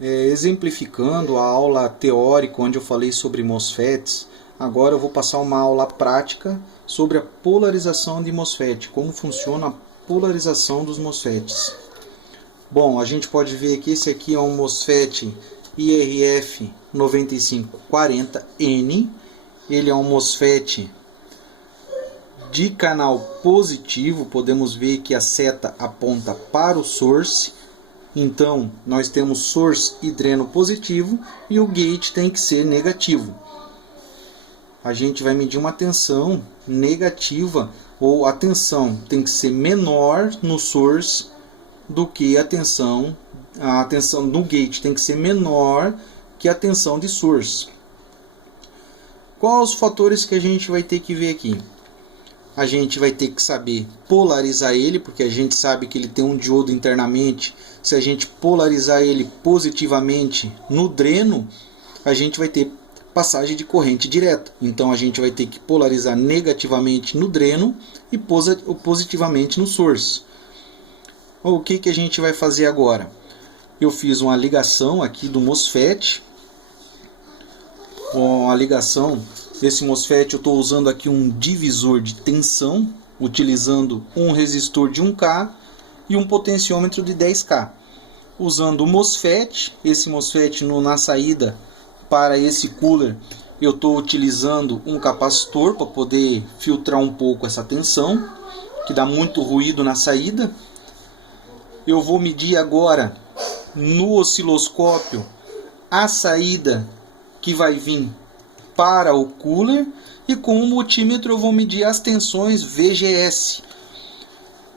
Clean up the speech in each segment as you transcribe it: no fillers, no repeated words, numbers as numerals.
Exemplificando a aula teórica onde eu falei sobre MOSFETs, agora eu vou passar uma aula prática sobre a polarização de MOSFET, como funciona a polarização dos MOSFETs. Bom, a gente pode ver que esse aqui é um MOSFET IRF 9540N, ele é um MOSFET de canal positivo, podemos ver que a seta aponta para o source. Então, nós temos source e dreno positivo e o gate tem que ser negativo. A gente vai medir uma tensão negativa, ou a tensão tem que ser menor no source do que a tensão no gate tem que ser menor que a tensão de source. Quais os fatores que a gente vai ter que ver aqui? A gente vai ter que saber polarizar ele, porque a gente sabe que ele tem um diodo internamente. Se a gente polarizar ele positivamente no dreno, a gente vai ter passagem de corrente direta. Então a gente vai ter que polarizar negativamente no dreno e positivamente no source. O que a gente vai fazer agora? Eu fiz uma ligação aqui do MOSFET. Com a ligação desse MOSFET eu estou usando aqui um divisor de tensão, utilizando um resistor de 1K e um potenciômetro de 10K. Usando o MOSFET, esse MOSFET na saída para esse cooler, eu estou utilizando um capacitor para poder filtrar um pouco essa tensão, que dá muito ruído na saída. Eu vou medir agora no osciloscópio a saída que vai vir para o cooler, e com o multímetro eu vou medir as tensões VGS.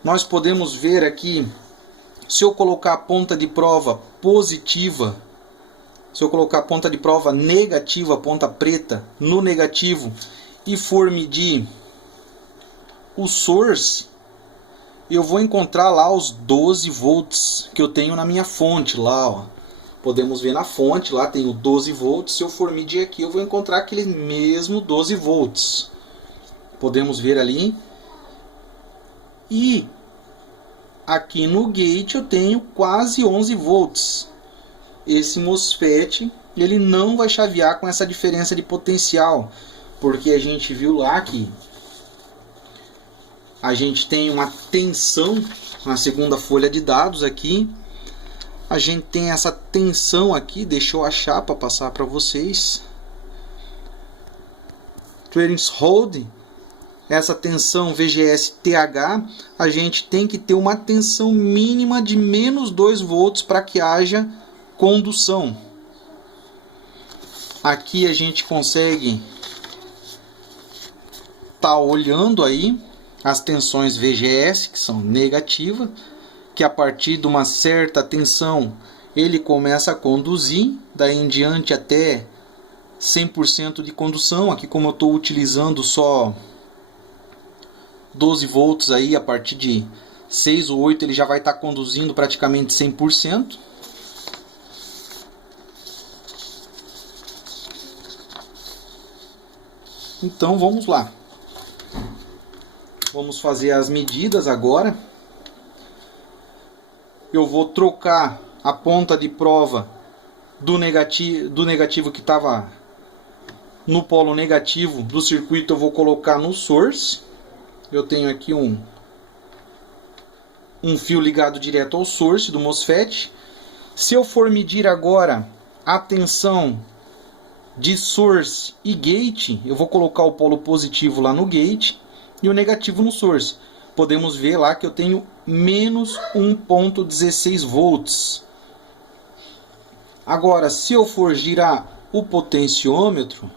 Nós podemos ver aqui, se eu colocar a ponta de prova positiva, se eu colocar a ponta de prova negativa, a ponta preta, no negativo, e for medir o source, eu vou encontrar lá os 12 volts que eu tenho na minha fonte lá, ó. Podemos ver na fonte, lá tem o 12 volts. Se eu for medir aqui, eu vou encontrar aquele mesmo 12 volts. Podemos ver ali. E aqui no gate eu tenho quase 11 volts. Esse MOSFET, ele não vai chavear com essa diferença de potencial, porque a gente viu lá que a gente tem uma tensão na segunda folha de dados aqui. A gente tem essa tensão aqui, deixa eu achar para passar para vocês. Threshold, essa tensão VGS-TH, a gente tem que ter uma tensão mínima de menos 2 volts para que haja condução. Aqui a gente consegue estar olhando aí as tensões VGS, que são negativas, que a partir de uma certa tensão ele começa a conduzir, daí em diante até 100% de condução. Aqui, como eu estou utilizando só 12 volts, aí, a partir de 6 ou 8 ele já vai estar conduzindo praticamente 100%. Então vamos lá. Vamos fazer as medidas agora. Eu vou trocar a ponta de prova do negativo que estava no polo negativo do circuito, eu vou colocar no source. Eu tenho aqui um fio ligado direto ao source do MOSFET. Se eu for medir agora a tensão de source e gate, eu vou colocar o polo positivo lá no gate e o negativo no source. Podemos ver lá que eu tenho menos 1.16 volts. Agora, se eu for girar o potenciômetro,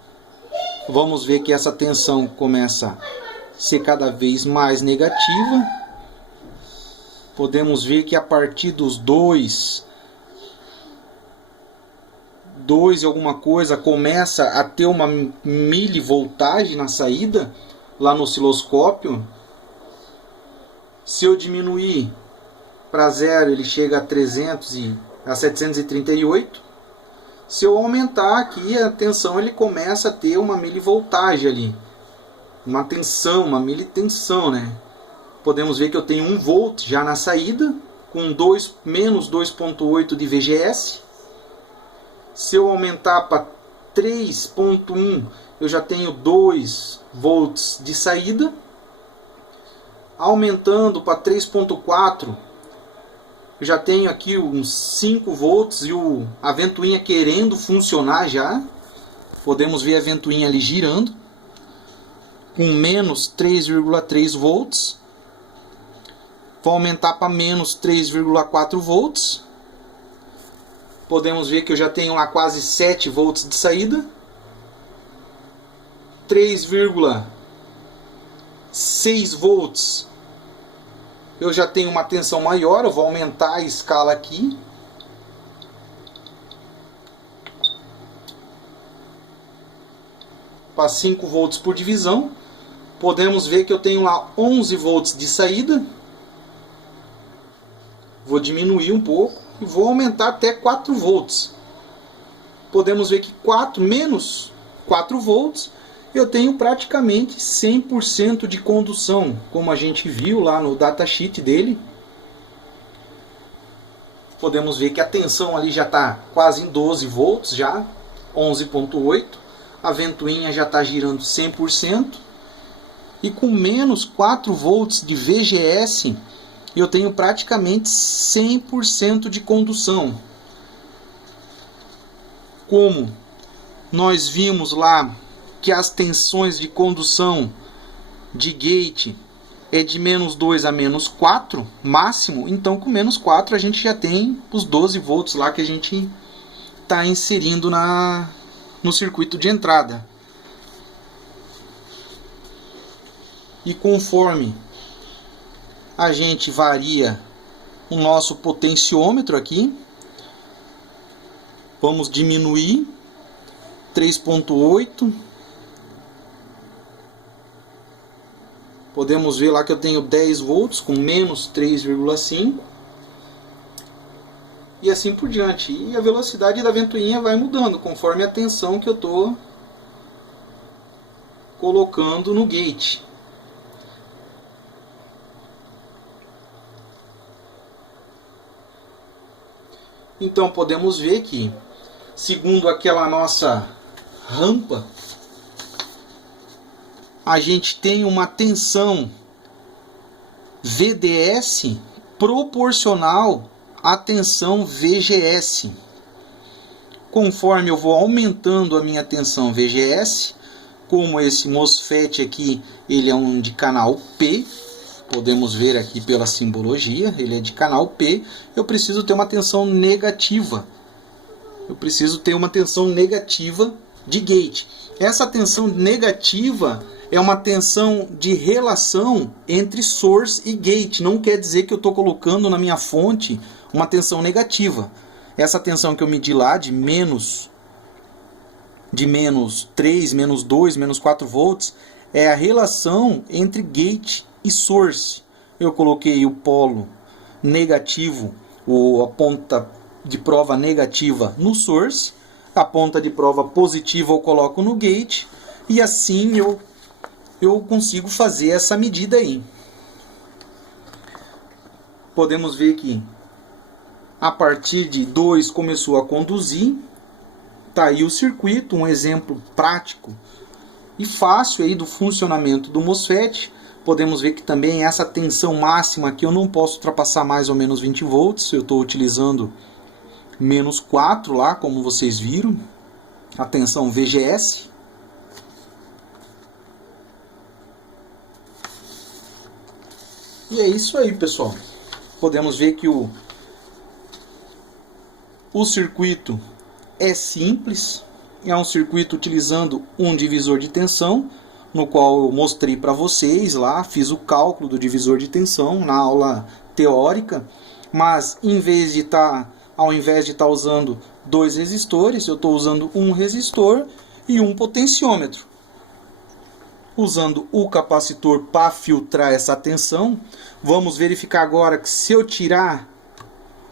vamos ver que essa tensão começa a ser cada vez mais negativa. Podemos ver que a partir dos 2 e alguma coisa começa a ter uma milivoltagem na saída lá no osciloscópio. Se eu diminuir para 0, ele chega a 738. Se eu aumentar aqui a tensão, ele começa a ter uma milivoltagem ali. Uma tensão, uma militensão, né? Podemos ver que eu tenho 1 volt já na saída, com menos 2.8 de VGS. Se eu aumentar para 3.1, eu já tenho 2 volts de saída. Aumentando para 3.4, eu já tenho aqui uns 5 volts e a ventoinha querendo funcionar já. Podemos ver a ventoinha ali girando, com menos 3,3 volts. Vou aumentar para menos 3,4 volts. Podemos ver que eu já tenho lá quase 7 volts de saída. 3,6 volts. Eu já tenho uma tensão maior. Eu vou aumentar a escala aqui. Para 5 volts por divisão. Podemos ver que eu tenho lá 11 volts de saída. Vou diminuir um pouco e vou aumentar até 4 volts. Podemos ver que menos 4 volts, eu tenho praticamente 100% de condução, como a gente viu lá no datasheet dele. Podemos ver que a tensão ali já está quase em 12 volts, já 11.8. A ventoinha já está girando 100%. E com menos 4 volts de VGS, eu tenho praticamente 100% de condução. Como nós vimos lá que as tensões de condução de gate é de menos 2 a menos 4 máximo, então com menos 4 a gente já tem os 12 volts lá que a gente está inserindo no circuito de entrada. E conforme a gente varia o nosso potenciômetro aqui, vamos diminuir 3.8. Podemos ver lá que eu tenho 10 volts com menos 3,5. E assim por diante. E a velocidade da ventoinha vai mudando conforme a tensão que eu estou colocando no gate. Então podemos ver que, segundo aquela nossa rampa, a gente tem uma tensão VDS proporcional à tensão VGS. Conforme eu vou aumentando a minha tensão VGS, como esse MOSFET aqui, ele é um de canal P, podemos ver aqui pela simbologia, ele é de canal P, eu preciso ter uma tensão negativa. Eu preciso ter uma tensão negativa de gate. Essa tensão negativa é uma tensão de relação entre source e gate. Não quer dizer que eu estou colocando na minha fonte uma tensão negativa. Essa tensão que eu medi lá de menos 3, menos 2, menos 4 volts é a relação entre gate e source. Eu coloquei o polo negativo, ou a ponta de prova negativa no source, a ponta de prova positiva eu coloco no gate, e assim eu consigo fazer essa medida aí. Podemos ver que a partir de 2 começou a conduzir. Tá aí o circuito, um exemplo prático e fácil aí do funcionamento do MOSFET. Podemos ver que também essa tensão máxima aqui eu não posso ultrapassar mais ou menos 20 volts. Eu estou utilizando menos 4 lá, como vocês viram. A tensão VGS. E é isso aí, pessoal. Podemos ver que o circuito é simples. É um circuito utilizando um divisor de tensão, no qual eu mostrei para vocês lá, fiz o cálculo do divisor de tensão na aula teórica, mas ao invés de estar usando 2 resistores, eu estou usando um resistor e um potenciômetro. Usando o capacitor para filtrar essa tensão, vamos verificar agora que se eu tirar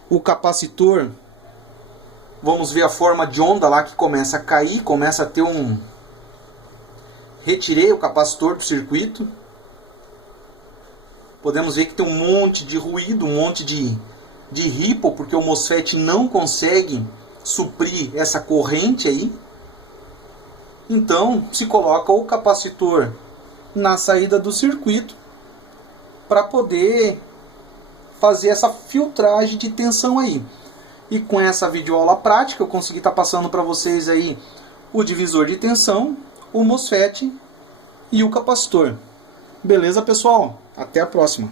o capacitor, vamos ver a forma de onda lá que começa a cair, começa a ter Retirei o capacitor do circuito. Podemos ver que tem um monte de ruído, um monte de ripple, porque o MOSFET não consegue suprir essa corrente aí, então se coloca o capacitor na saída do circuito para poder fazer essa filtragem de tensão aí. E com essa videoaula prática eu consegui estar passando para vocês aí o divisor de tensão, o MOSFET e o capacitor. Beleza, pessoal? Até a próxima!